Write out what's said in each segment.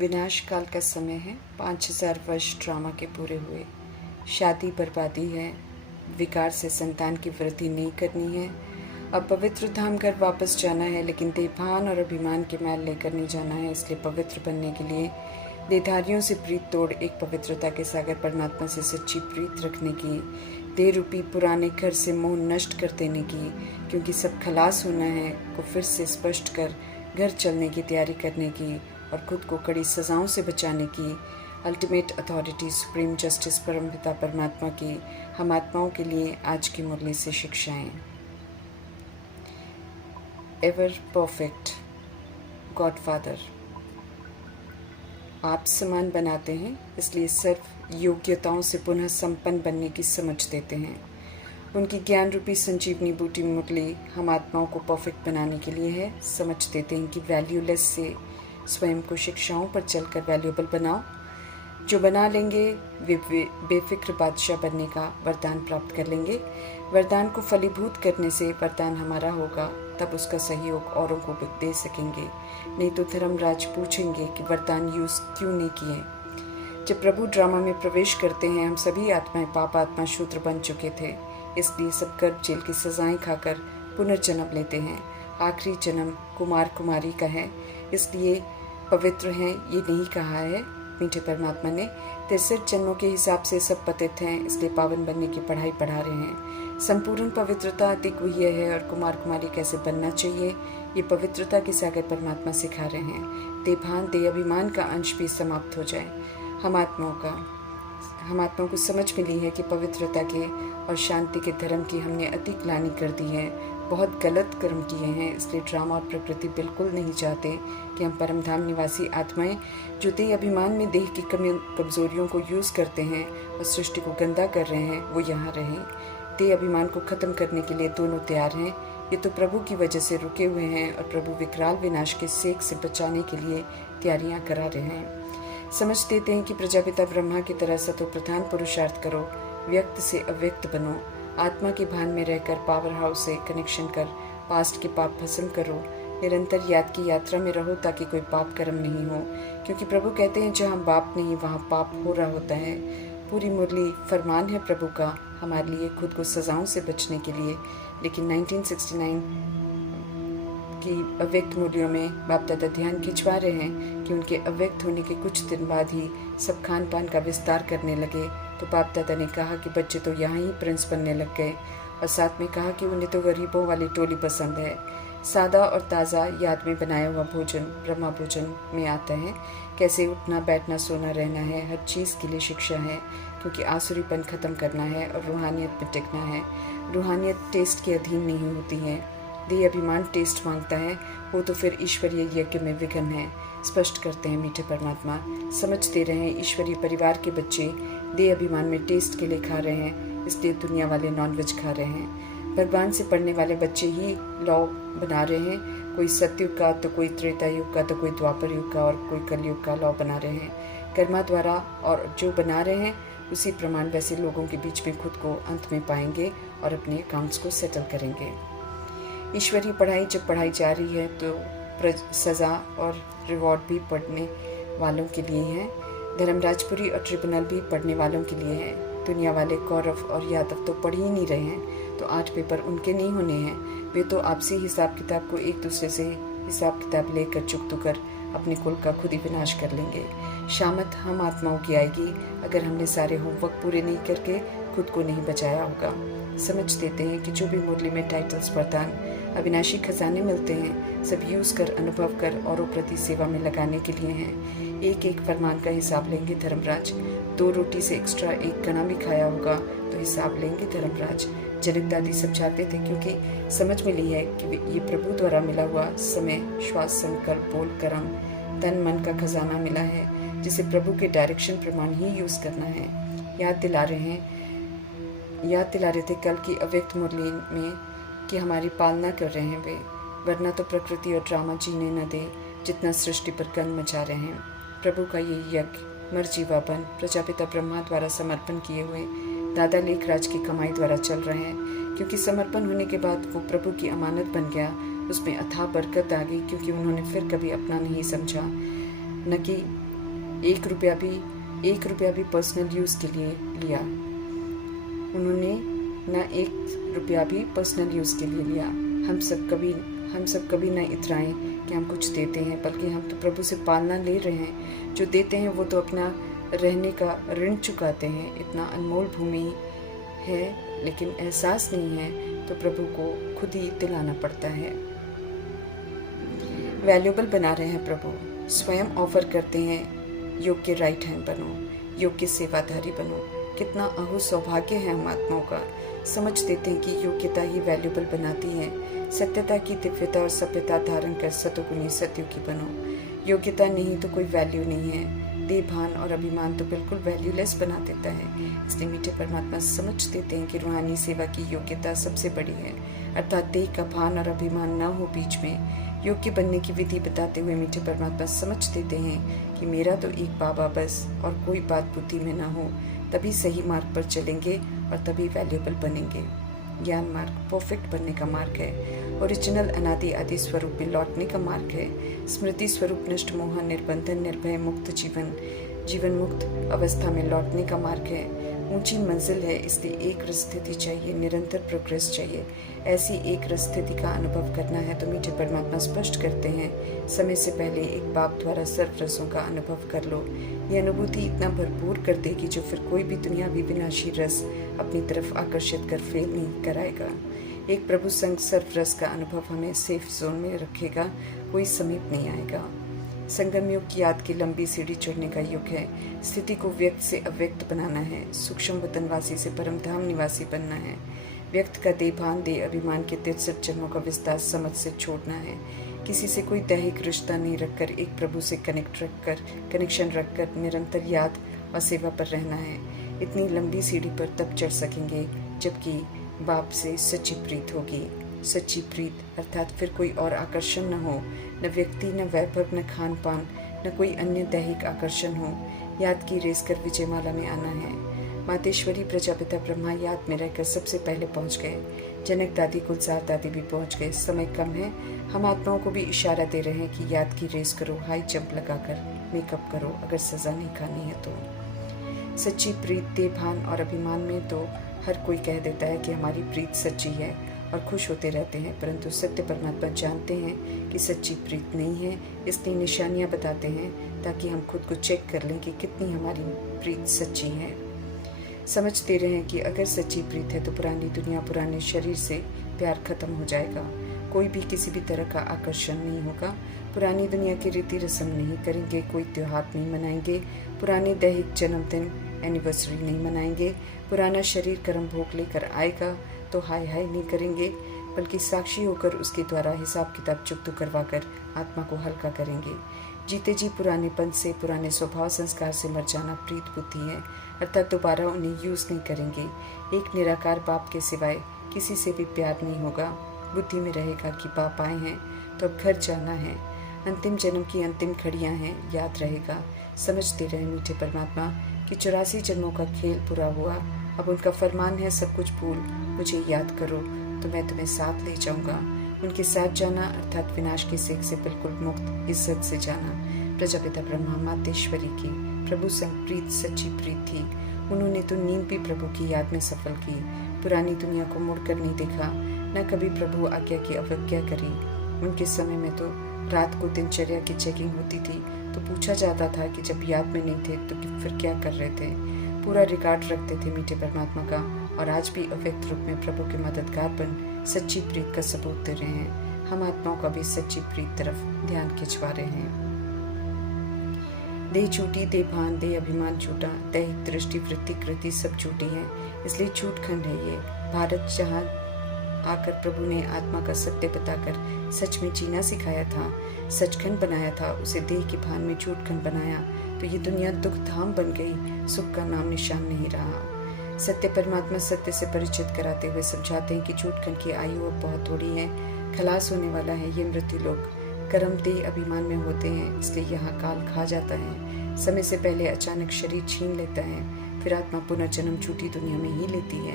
विनाश काल का समय है। 5000 वर्ष ड्रामा के पूरे हुए। शादी बर्बादी है। विकार से संतान की वृद्धि नहीं करनी है। अब पवित्र धाम घर वापस जाना है, लेकिन देवभान और अभिमान के मैल लेकर नहीं जाना है। इसलिए पवित्र बनने के लिए देहधारियों से प्रीत तोड़ एक पवित्रता के सागर परमात्मा से सच्ची प्रीत रखने की, देह रूपी पुराने घर से मोह नष्ट कर देने की, क्योंकि सब खलास होना है, को फिर से स्पष्ट कर घर चलने की तैयारी करने की और खुद को कड़ी सजाओं से बचाने की, अल्टीमेट अथॉरिटी सुप्रीम जस्टिस परमपिता परमात्मा की हम आत्माओं के लिए आज की मुरली से शिक्षाएं। एवर परफेक्ट गॉडफादर आप समान बनाते हैं, इसलिए सर्व योग्यताओं से पुनः संपन्न बनने की समझ देते हैं। उनकी ज्ञान रूपी संजीवनी बूटी मुरली हम आत्माओं को परफेक्ट बनाने के लिए है। समझ देते हैं कि वैल्यूलेस से स्वयं को शिक्षाओं पर चलकर वैल्यूएबल बनाओ। जो बना लेंगे वे बेफिक्र बादशाह बनने का वरदान प्राप्त कर लेंगे। वरदान को फलीभूत करने से वरदान हमारा होगा, तब उसका सहयोग औरों को भी दे सकेंगे। नहीं तो धर्मराज पूछेंगे कि वरदान यूज क्यों नहीं किए। जब प्रभु ड्रामा में प्रवेश करते हैं, हम सभी आत्माएं पाप आत्मा शूद्र बन चुके थे, इसलिए सब गर्भ जेल की सजाएं खाकर पुनर्जन्म लेते हैं। आखिरी जन्म कुमार कुमारी का है, इसलिए पवित्र हैं ये नहीं कहा है मीठे परमात्मा ने। 63 जन्मों के हिसाब से सब पतित हैं, इसलिए पावन बनने की पढ़ाई पढ़ा रहे हैं। संपूर्ण पवित्रता अति गुह्य है और कुमार कुमारी कैसे बनना चाहिए ये पवित्रता के सागर परमात्मा सिखा रहे हैं। देभान दे अभिमान का अंश भी समाप्त हो जाए। हम आत्माओं को समझ मिली है कि पवित्रता के और शांति के धर्म की हमने अति ग्लानि कर दी है, बहुत गलत कर्म किए हैं। इसलिए ड्रामा और प्रकृति बिल्कुल नहीं चाहते कि हम परमधाम निवासी आत्माएं जो देह अभिमान में देह की कमजोरियों को यूज़ करते हैं और सृष्टि को गंदा कर रहे हैं, वो यहाँ रहें। देह अभिमान को ख़त्म करने के लिए दोनों तैयार हैं। ये तो प्रभु की वजह से रुके हुए हैं और प्रभु विकराल विनाश के सेक से बचाने के लिए तैयारियाँ करा रहे हैं। समझ देते हैं कि प्रजापिता ब्रह्मा की तरह सतो प्रधान पुरुषार्थ करो, व्यक्त से अव्यक्त बनो, आत्मा के भान में रहकर पावर हाउस से कनेक्शन कर पास्ट के पाप भस्म करो, निरंतर याद की यात्रा में रहो ताकि कोई पाप कर्म नहीं हो, क्योंकि प्रभु कहते हैं जहाँ बाप नहीं वहाँ पाप हो रहा होता है। पूरी मुरली फरमान है प्रभु का हमारे लिए खुद को सजाओं से बचने के लिए। लेकिन 1969 की अव्यक्त मुरलियों में बाप दादा ध्यान खिंचवा रहे हैं कि उनके अव्यक्त होने के कुछ दिन बाद ही सब खान पान का विस्तार करने लगे। तो बाप दादा ने कहा कि बच्चे तो यहाँ ही प्रिंस बनने लग गए, और साथ में कहा कि उन्हें तो गरीबों वाली टोली पसंद है। सादा और ताज़ा याद में बनाया हुआ भोजन ब्रह्मा भोजन में आता है। कैसे उठना बैठना सोना रहना है, हर चीज़ के लिए शिक्षा है, क्योंकि आसुरीपन ख़त्म करना है और रूहानियत में टिकना है। रूहानियत टेस्ट के अधीन नहीं होती है। देह अभिमान टेस्ट मांगता है, वो तो फिर ईश्वरीय यज्ञ में विघ्न है। स्पष्ट करते हैं मीठे परमात्मा। समझ दे रहे हैं ईश्वरीय परिवार के बच्चे देह अभिमान में टेस्ट के लिए खा रहे हैं, इसलिए दुनिया वाले नॉनवेज खा रहे हैं। भगवान से पढ़ने वाले बच्चे ही लॉ बना रहे हैं, कोई सतयुग का तो कोई त्रेता युग का तो कोई द्वापर युग का और कोई कलयुग का लॉ बना रहे हैं कर्मा द्वारा, और जो बना रहे हैं उसी प्रमाण वैसे लोगों के बीच में खुद को अंत में पाएंगे और अपने अकाउंट्स को सेटल करेंगे। ईश्वरीय पढ़ाई जब पढ़ाई जा रही है तो सज़ा और रिवॉर्ड भी पढ़ने वालों के लिए है। धर्मराजपुरी और ट्रिब्यूनल भी पढ़ने वालों के लिए है। दुनिया वाले कौरव और यादव तो पढ़ ही नहीं रहे हैं, तो 8 पेपर उनके नहीं होने हैं। वे तो आपसी हिसाब किताब को एक दूसरे से हिसाब किताब लेकर चुकतू कर अपने कुल का खुद ही विनाश कर लेंगे। शामत हम आत्माओं की आएगी अगर हमने सारे होमवर्क पूरे नहीं करके खुद को नहीं बचाया होगा। समझ देते हैं कि जो भी मुरली में टाइटल्स वरदान अविनाशी खजाने मिलते हैं, सब यूज़ कर अनुभव कर औरों प्रति सेवा में लगाने के लिए हैं। एक एक फरमान का हिसाब लेंगे धर्मराज। 2 रोटी से एक्स्ट्रा 1 कणा भी खाया होगा तो हिसाब लेंगे धर्मराज। जनक दादी सब चाहते थे, क्योंकि समझ मिली है कि ये प्रभु द्वारा मिला हुआ समय श्वास संकल्प बोल कर्म तन मन का खजाना मिला है, जिसे प्रभु के डायरेक्शन प्रमाण ही यूज़ करना है। याद दिला रहे थे कल की अव्यक्त मुरली में कि हमारी पालना कर रहे हैं वे, वरना तो प्रकृति और ड्रामा जीने न दे जितना सृष्टि पर गन मचा रहे हैं। प्रभु का ये यज्ञ मरजीवापन प्रजापिता ब्रह्मा द्वारा समर्पण किए हुए दादा लेखराज की कमाई द्वारा चल रहे हैं, क्योंकि समर्पण होने के बाद वो प्रभु की अमानत बन गया। उसमें अथाह बरकत आ गई, क्योंकि उन्होंने फिर कभी अपना नहीं समझा, न कि 1 रुपया भी पर्सनल यूज़ के लिए लिया। उन्होंने ना 1 रुपया भी पर्सनल यूज़ के लिए लिया। हम सब कभी ना इतराएं कि हम कुछ देते हैं, बल्कि हम तो प्रभु से पालना ले रहे हैं। जो देते हैं वो तो अपना रहने का ऋण चुकाते हैं। इतना अनमोल भूमि है, लेकिन एहसास नहीं है तो प्रभु को खुद ही दिलाना पड़ता है। वैल्यूएबल बना रहे हैं प्रभु, स्वयं ऑफर करते हैं, योग के राइट हैंड बनो, योग के सेवाधारी बनो। कितना अहो सौभाग्य है हम आत्माओं का। समझ देते हैं कि योग्यता ही वैल्यूएबल बनाती है। सत्यता की दिव्यता और सभ्यता धारण कर सतोगुणी सत्युगी बनो। योग्यता नहीं तो कोई वैल्यू नहीं है। देह भान और अभिमान तो बिल्कुल वैल्यूलेस बना देता है। इसलिए मीठे परमात्मा समझ देते हैं कि रूहानी सेवा की योग्यता सबसे बड़ी है, अर्थात देह का भान और अभिमान न हो बीच में। योग्य बनने की विधि बताते हुए मीठे परमात्मा समझ देते हैं कि मेरा तो एक बाबा बस, और कोई बात बुद्धि में ना हो, तभी सही मार्ग पर चलेंगे और तभी वैल्यूएबल बनेंगे। ज्ञान मार्ग परफेक्ट बनने का मार्ग है। ओरिजिनल अनादि आदि स्वरूप में लौटने का मार्ग है। स्मृति स्वरूप नष्ट मोह निर्बंधन निर्भय मुक्त जीवन मुक्त अवस्था में लौटने का मार्ग है। ऊंची मंजिल है, इसलिए एक रस स्थिति चाहिए, निरंतर प्रोग्रेस चाहिए। ऐसी एक रस स्थिति का अनुभव करना है तो मीठे परमात्मा स्पष्ट करते हैं, समय से पहले एक बाप द्वारा सर्व रसों का अनुभव कर लो। ये अनुभूति इतना भरपूर कर देगी जो फिर कोई भी दुनियावी विनाशी रस अपनी तरफ आकर्षित कर फेल नहीं कराएगा। एक प्रभु संग सर्व रस का अनुभव हमें सेफ जोन में रखेगा, कोई समीप नहीं आएगा। संगम युग की याद की लंबी सीढ़ी चढ़ने का युग है। स्थिति को व्यक्त से अव्यक्त बनाना है, सूक्ष्म वतनवासी से परम धाम निवासी बनना है। व्यक्त का देभान दे अभिमान के 63 जन्मों का विस्तार समझ से छोड़ना है। किसी से कोई दैहिक रिश्ता नहीं रखकर एक प्रभु से कनेक्शन रखकर निरंतर याद और सेवा पर रहना है। इतनी लंबी सीढ़ी पर तब चढ़ सकेंगे जबकि बाप से सच्ची प्रीत होगी। सच्ची प्रीत अर्थात फिर कोई और आकर्षण न हो, न व्यक्ति, न वैभव, न खान पान, न कोई अन्य दैहिक आकर्षण हो। याद की रेस कर विजयमाला में आना है। मातेश्वरी प्रजापिता ब्रह्मा याद में रहकर सबसे पहले पहुंच गए। जनक दादी कुलसार दादी भी पहुंच गए। समय कम है, हम आत्माओं को भी इशारा दे रहे हैं कि याद की रेस करो, हाई जंप लगाकर मेकअप करो, अगर सजा नहीं खानी है तो। सच्ची प्रीत देह भान और अभिमान में तो हर कोई कह देता है कि हमारी प्रीत सच्ची है और खुश होते रहते हैं, परंतु सत्य परमात्मा जानते हैं कि सच्ची प्रीत नहीं है। इसलिए निशानियां बताते हैं ताकि हम खुद को चेक कर लें कि कितनी हमारी प्रीत सच्ची है। समझते रहें कि अगर सच्ची प्रीत है तो पुरानी दुनिया, पुराने शरीर से प्यार खत्म हो जाएगा। कोई भी किसी भी तरह का आकर्षण नहीं होगा। पुरानी दुनिया के रीति रस्म नहीं करेंगे, कोई त्योहार नहीं मनाएंगे, पुराने दैहिक जन्मदिन एनिवर्सरी नहीं मनाएंगे। पुराना शरीर कर्म भोग लेकर आएगा तो हाय हाय नहीं करेंगे, बल्कि साक्षी होकर उसके द्वारा हिसाब किताब चुकता करवाकर आत्मा को हल्का करेंगे। जीते जी पुरानेपन से, पुराने स्वभाव संस्कार से मर जाना प्रीत बुद्धि है, अर्थात दोबारा उन्हें यूज़ नहीं करेंगे। एक निराकार बाप के सिवाय किसी से भी प्यार नहीं होगा। बुद्धि में रहेगा कि बाप आए हैं तो अब घर जाना है। अंतिम जन्म की अंतिम घड़ियां हैं, याद रहेगा। समझते रहे मीठे परमात्मा कि 84 जन्मों का खेल पूरा हुआ। अब उनका फरमान है, सब कुछ भूल मुझे याद करो तो मैं तुम्हें साथ ले जाऊंगा। उनके साथ जाना अर्थात विनाश के सेक से बिल्कुल मुक्त इज्जत से जाना। प्रजापिता ब्रह्मा मातेश्वरी की प्रभु संग प्रीत सच्ची प्रीत थी। उन्होंने तो नींद भी प्रभु की याद में सफल की। पुरानी दुनिया को मुड़कर नहीं देखा, न कभी प्रभु आज्ञा की अवज्ञा करी। उनके समय में तो रात को दिनचर्या की चेकिंग होती थी तो पूछा जाता था कि जब याद में नहीं थे तो फिर क्या कर रहे थे। पूरा रिकॉर्ड रखते थे मीठे परमात्मा का, और आज भी अव्यक्त रूप में प्रभु के मददगार बन सच्ची प्रीत का सबूत दे रहे हैं। हम आत्माओं का भी सच्ची प्रीत तरफ ध्यान खिंचवा रहे हैं। देह छूटी, देह भान, देह अभिमान छूटा, दैहिक दृष्टि वृत्ति कृति सब छूटी है। इसलिए छूट खंड है ये भारत, जहाँ आकर प्रभु ने आत्मा का सत्य बताकर सच में जीना सिखाया था, सचखंड बनाया था, उसे देह के भान में छूटखंड बनाया तो ये दुनिया दुख धाम बन गई, सुख का नाम निशान नहीं रहा। सत्य परमात्मा सत्य से परिचित कराते हुए समझाते हैं कि छूटखंड की आयु अब बहुत थोड़ी है, खलास होने वाला है ये मृत्यु लोग। कर्म देह अभिमान में होते हैं, इसलिए यहाँ काल खा जाता है। समय से पहले अचानक शरीर छीन लेता है। फिर आत्मा पुनर्जन्म झूठी दुनिया में ही लेती है।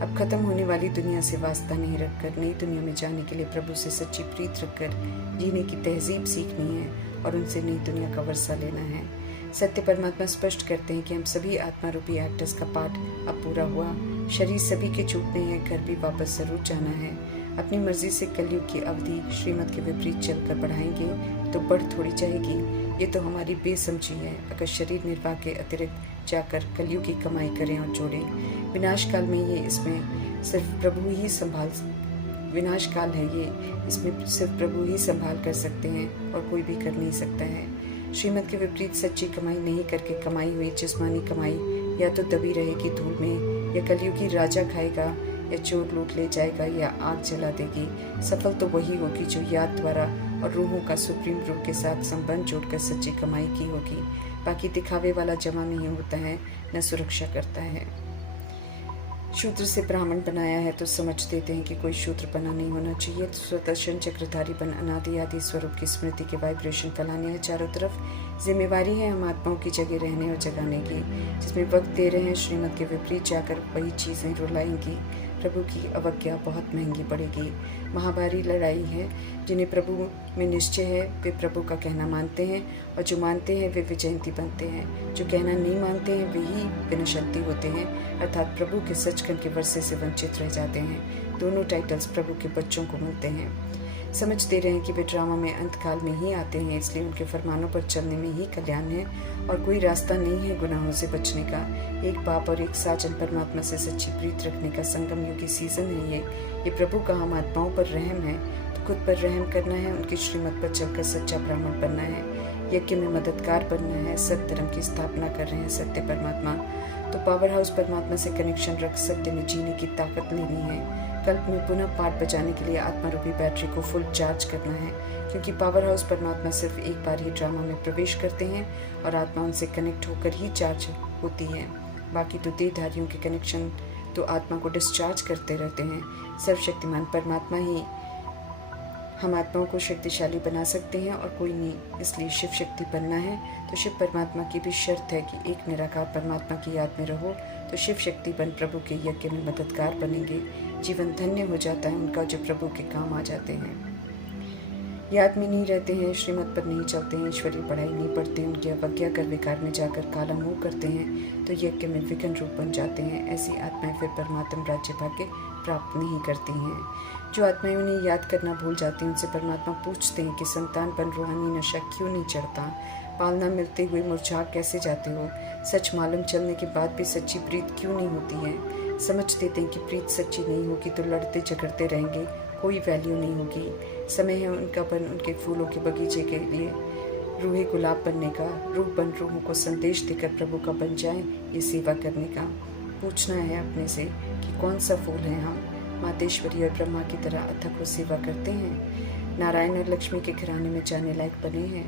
अब खत्म होने वाली दुनिया से वास्ता नहीं रखकर नई दुनिया में जाने के लिए प्रभु से सच्ची प्रीत रखकर जीने की तहजीब सीखनी है और उनसे नई दुनिया का वर्षा लेना है। सत्य परमात्मा स्पष्ट करते हैं कि हम सभी आत्मा रूपी एक्टर्स का पाठ अब पूरा हुआ। शरीर सभी के छूटने हैं, घर भी वापस जरूर जाना है। अपनी मर्जी से कलयुग की अवधि श्रीमत के विपरीत चलकर बढ़ाएंगे तो बढ़ थोड़ी जाएगी। ये तो हमारी बेसमझी है। अगर शरीर निर्वाह के अतिरिक्त जाकर कलयुग की कमाई करें और जोड़ें। विनाश काल में ये इसमें सिर्फ प्रभु ही विनाश काल है ये, इसमें सिर्फ प्रभु ही संभाल कर सकते हैं और कोई भी कर नहीं सकता है। श्रीमत के विपरीत सच्ची कमाई नहीं करके कमाई हुई जिस्मानी कमाई या तो दबी रहेगी धूल में, या कलयुगी राजा खाएगा, या चोर लूट ले जाएगा, या आग जला देगी। सफल तो वही होगी जो याद द्वारा और रूहों का सुप्रीम रूप के साथ संबंध जोड़कर सच्ची कमाई की होगी। बाकी दिखावे वाला जमा नहीं होता है, न सुरक्षा करता है। शूद्र से ब्राह्मण बनाया है तो समझ देते हैं कि कोई शूद्र बना नहीं होना चाहिए। तो स्वदर्शन चक्रधारी बन अनादि आदि स्वरूप की स्मृति के वाइब्रेशन फैलाने हैं चारों तरफ। जिम्मेवारी है हम आत्माओं की जगह रहने और जगाने की। जिसमें वक्त दे रहे हैं श्रीमत के विपरीत जाकर वही चीज़ें रुलाएंगी। प्रभु की अवज्ञा बहुत महंगी पड़ेगी। महाभारी लड़ाई है। जिन्हें प्रभु में निश्चय है वे प्रभु का कहना मानते हैं, और जो मानते हैं वे विजयंती बनते हैं। जो कहना नहीं मानते हैं वे ही विनशंती होते हैं, अर्थात प्रभु के सचखंड के वर्षे से वंचित रह जाते हैं। दोनों टाइटल्स प्रभु के बच्चों को मिलते हैं। समझते रहे कि वे ड्रामा में अंतकाल में ही आते हैं, इसलिए उनके फरमानों पर चलने में ही कल्याण है और कोई रास्ता नहीं है गुनाहों से बचने का। एक बाप और एक साजन परमात्मा से सच्ची प्रीत रखने का संगम युगी सीजन है ये प्रभु का हम आत्माओं पर रहम है तो खुद पर रहम करना है। उनकी श्रीमत पर चलकर सच्चा ब्राह्मण बनना है, यज्ञ में मददगार बनना है। सत्य धर्म की स्थापना कर रहे हैं सत्य परमात्मा, तो पावर हाउस परमात्मा से कनेक्शन रख सत्य में जीने की ताकत लेनी है। कल्प में पुनः पाठ बजाने के लिए आत्मा रूपी बैटरी को फुल चार्ज करना है, क्योंकि पावर हाउस परमात्मा सिर्फ एक बार ही ड्रामा में प्रवेश करते हैं और आत्मा उनसे कनेक्ट होकर ही चार्ज होती है। बाकी तो देहधारियों के कनेक्शन तो आत्मा को डिस्चार्ज करते रहते हैं। सर्वशक्तिमान परमात्मा ही हम आत्माओं को शक्तिशाली बना सकते हैं और कोई नहीं। इसलिए शिव शक्ति बनना है तो शिव परमात्मा की भी शर्त है कि एक निराकार परमात्मा की याद में रहो, तो शिव शक्ति बन प्रभु के यज्ञ में मददगार बनेंगे। जीवन धन्य हो जाता है उनका जो प्रभु के काम आ जाते हैं। याद में नहीं रहते हैं, श्रीमत पर नहीं चलते हैं, ईश्वरीय पढ़ाई नहीं पढ़ते, उनकी अवज्ञा कर विकार में जाकर काला मुँह करते हैं तो यज्ञ में विघ्न रूप बन जाते हैं। ऐसी आत्माएं फिर परमात्मा राज्य भाग्य प्राप्त नहीं करती हैं। जो आत्माएं उन्हें याद करना भूल जाती हैं उनसे परमात्मा पूछते हैं कि संतान पर रूहानी नशा क्यों नहीं चढ़ता, पालना मिलते हुए मुरझा कैसे जाते हो, सच मालूम चलने के बाद भी सच्ची प्रीत क्यों नहीं होती है। समझ देते हैं कि प्रीत सच्ची नहीं होगी तो लड़ते झगड़ते रहेंगे, कोई वैल्यू नहीं होगी। समय है उनका बन उनके फूलों के बगीचे के लिए रूहे गुलाब बनने का, रूह बन रूहों को संदेश देकर प्रभु का बन जाए ये सेवा करने का। पूछना है अपने से कि कौन सा फूल है हम। मातेश्वरी और ब्रह्मा की तरह अथक वो सेवा करते हैं, नारायण और लक्ष्मी के घराने में जाने लायक बने हैं,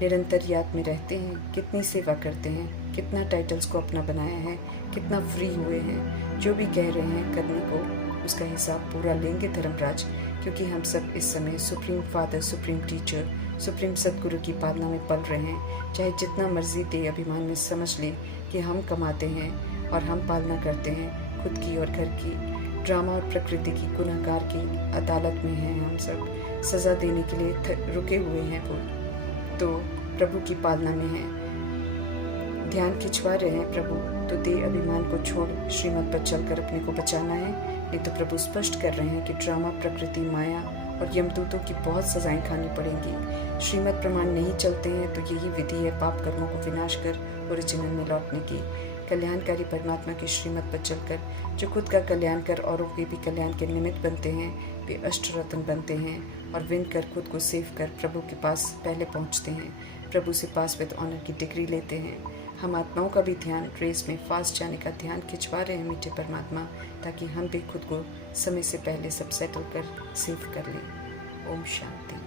निरंतर याद में रहते हैं, कितनी सेवा करते हैं, कितना टाइटल्स को अपना बनाया है, कितना फ्री हुए हैं। जो भी कह रहे हैं करने को उसका हिसाब पूरा लेंगे धर्मराज, क्योंकि हम सब इस समय supreme father, supreme teacher, supreme सदगुरु की पालना में पल रहे हैं। चाहे जितना मर्जी दे अभिमान में समझ ले कि हम कमाते हैं और हम पालना करते हैं खुद की और घर की। ड्रामा और प्रकृति की गुनहगार की अदालत में हैं हम सब, सज़ा देने के लिए रुके हुए हैं वो तो प्रभु की पालना में हैं। ध्यान खिंचवा रहे हैं प्रभु तो दे अभिमान को छोड़ श्रीमत पर चलकर अपने को बचाना है। नहीं तो प्रभु स्पष्ट कर रहे हैं कि ड्रामा, प्रकृति, माया और यमदूतों की बहुत सजाएं खानी पड़ेंगी। श्रीमत प्रमाण नहीं चलते हैं तो यही विधि है पाप कर्मों को विनाश कर ओरिजिनल में लौटने की। कल्याणकारी परमात्मा की श्रीमत पर चलकर जो खुद का कल्याण कर औरों के भी कल्याण के निमित्त बनते हैं वे अष्टरत्न बनते हैं और विन कर खुद को सेव कर प्रभु के पास पहले पहुंचते हैं। प्रभु से पास विद ऑनर की डिग्री लेते हैं। हम आत्माओं का भी ध्यान रेस में फास्ट जाने का ध्यान खिंचवा रहे हैं मीठे परमात्मा, ताकि हम भी खुद को समय से पहले सब सेटल कर सेव कर लें। ओम शांति।